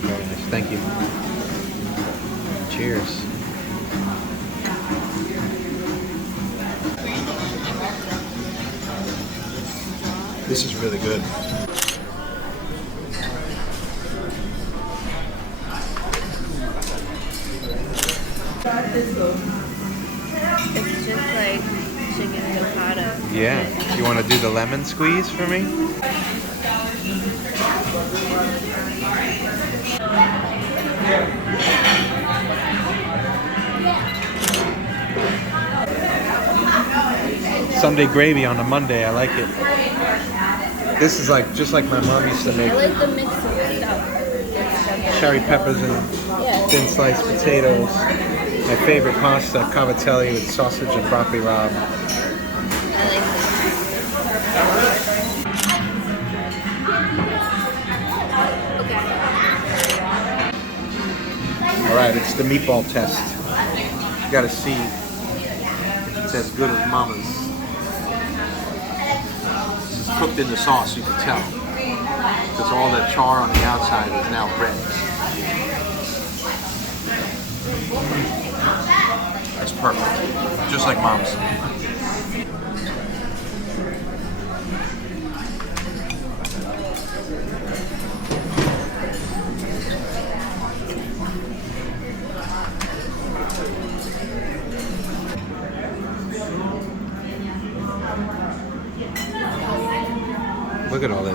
Very nice. Thank you. Cheers. This is really good. It's just like chicken piccata. Yeah. You want to do the lemon squeeze for me? Sunday gravy on a Monday. I like it. This is like just like my mom used to make. I like the mix of stuff. Cherry peppers and thin sliced potatoes. My favorite pasta, cavatelli with sausage and broccoli rabe. I like All right, it's the meatball test. You gotta see if it's as good as Mama's. This is cooked in the sauce, you can tell. Because all that char on the outside is now red. That's perfect. Just like Mom's. Look at all this.